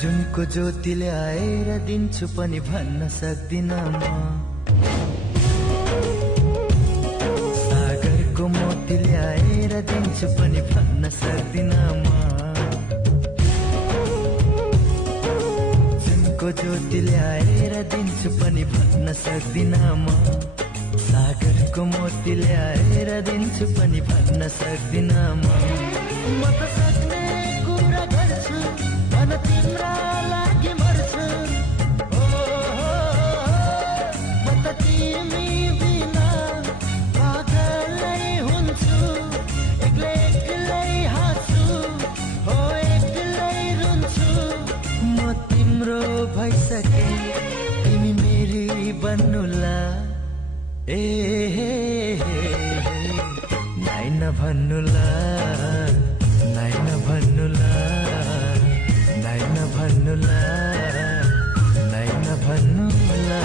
जुनको ज्योतिले आएर दिन्छु पनि भन्न सक्दिन म। सागरको मोतीले आएर दिन्छु पनि भन्न सक्दिन म। जुनको ज्योतिले आएर दिन्छु पनि भन्न सक्दिन म। सागरको मोतीले आएर दिन्छु पनि भन्न सक्दिन म। म त सक्ने कुरा गर्छु भन तिम्रा लागि मर्छु। म त तिमी बिना पागलै हुन्छु। एक्लै एक्लै हाँस्छु हो एक्लै रुन्छु। म तिम्रो भइसके तिमी मेरी बन्नुला। ए नाइ नभन्नुला नाइ नभन्नुला नाइ नभन्नुला नाइ नभन्नुला।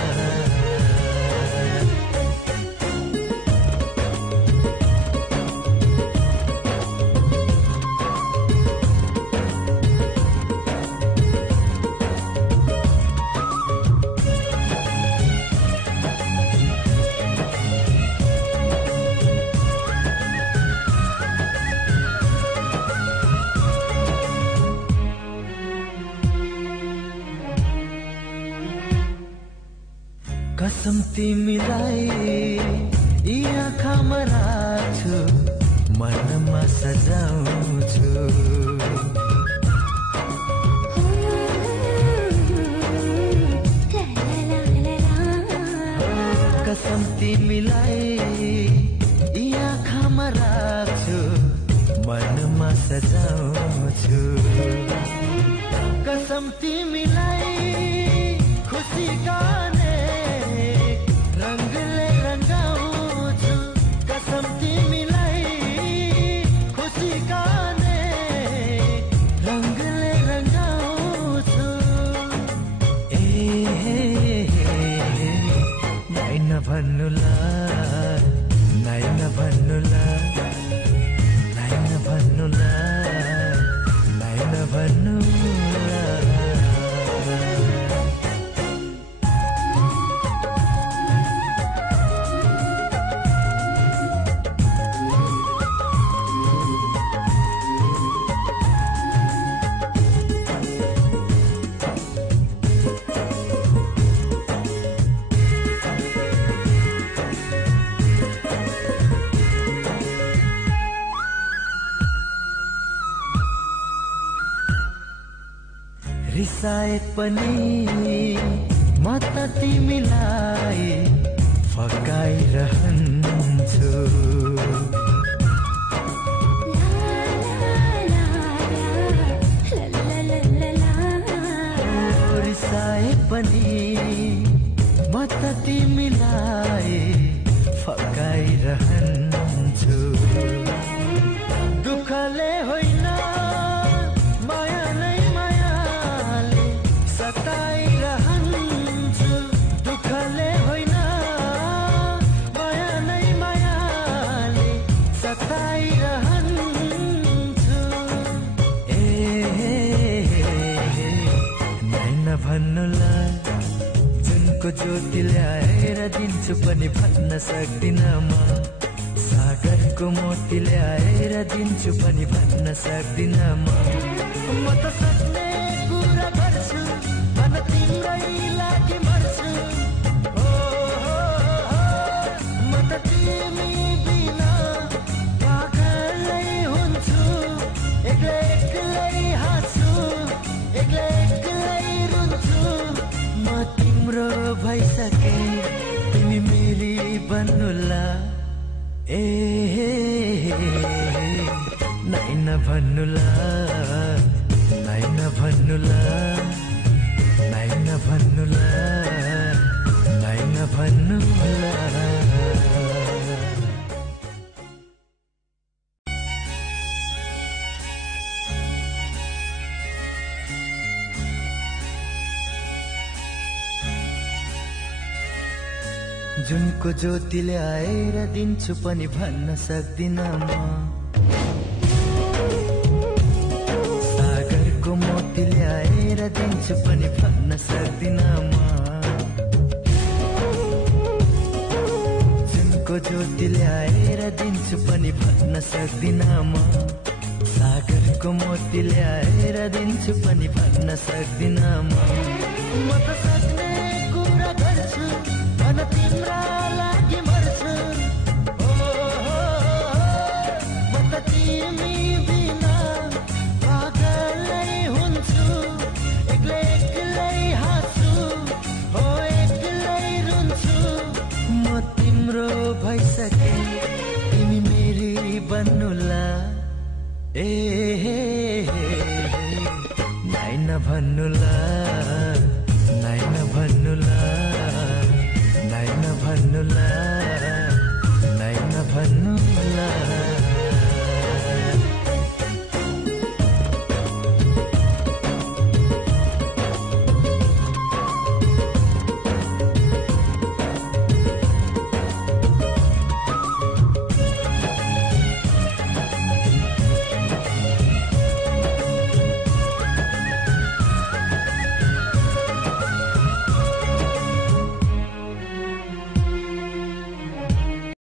कसम तिमीलाई यी आँखामा राख्छु मनमा सजाउँछु। कसम तिमीलाई यी आँखामा राख्छु मनमा सजाउँछु। कसम तिमीलाई खुसी गाने रंगले रंगाउँछु। कसम तिमीलाई खुसी गाने रंगले रंगाउँछु। ए नाइ नभन्नुला नाइ नभन्नुला नाइ नभन्नुला नाइ नभन्नुला। रिसाए पनि म त तिमीलाई फकाइरहन्छु। रिसाए पनि म त तिमीलाई फकाइरहन्छु। दुःखले होइन माया नै मायाले सताइरहन्छु। दुःखले होइन माया नै मायाले सताइरहन्छु। ए नाइ नभन्नुला जुनको ज्योतिले आएर दिन्छु पनि भन्न सक्दिन म। सागरको मोतीले आएर दिन्छु पनि भन्न सक्दिन म। म त सक्ने कुरा गर्छु भन तिम्रै लागि मर्छु। म त तिमी बिना पागलै हुन्छु। एक्लै एक्लै हाँस्छु एक्लै एक्लै रुन्छु। म तिम्रो भइसके तिमी मेरी बन्नुला। ए नाइ नभन्नुला नाइ नभन्नुला नाइ नभन्नुला नाइ नभन्नुला। जुनको ज्योतिले आएर दिन्छु पनि भन्न सक्दिन म। सागरको मोतीले आएर ल्याएर दिन्छु पनि भन्न सक्दिन म जुनको ज्योति ल्याएर दिन्छु पनि भन्न सक्दिन म सागरको मोती ल्याएर दिन्छु पनि भन्न सक्दिन म त सक्ने कुरा गर्छु भन तिम्रा लागि मर्छु म त तिमी बिना पागलै हुन्छु एक्लै एक्लै हाँस्छु हो एक्लै रुन्छु म तिम्रो भइसके तिमी मेरी बन्नुला ए नाइ नभन्नुला नाइ नभन्नुला नाइ नभन्नुला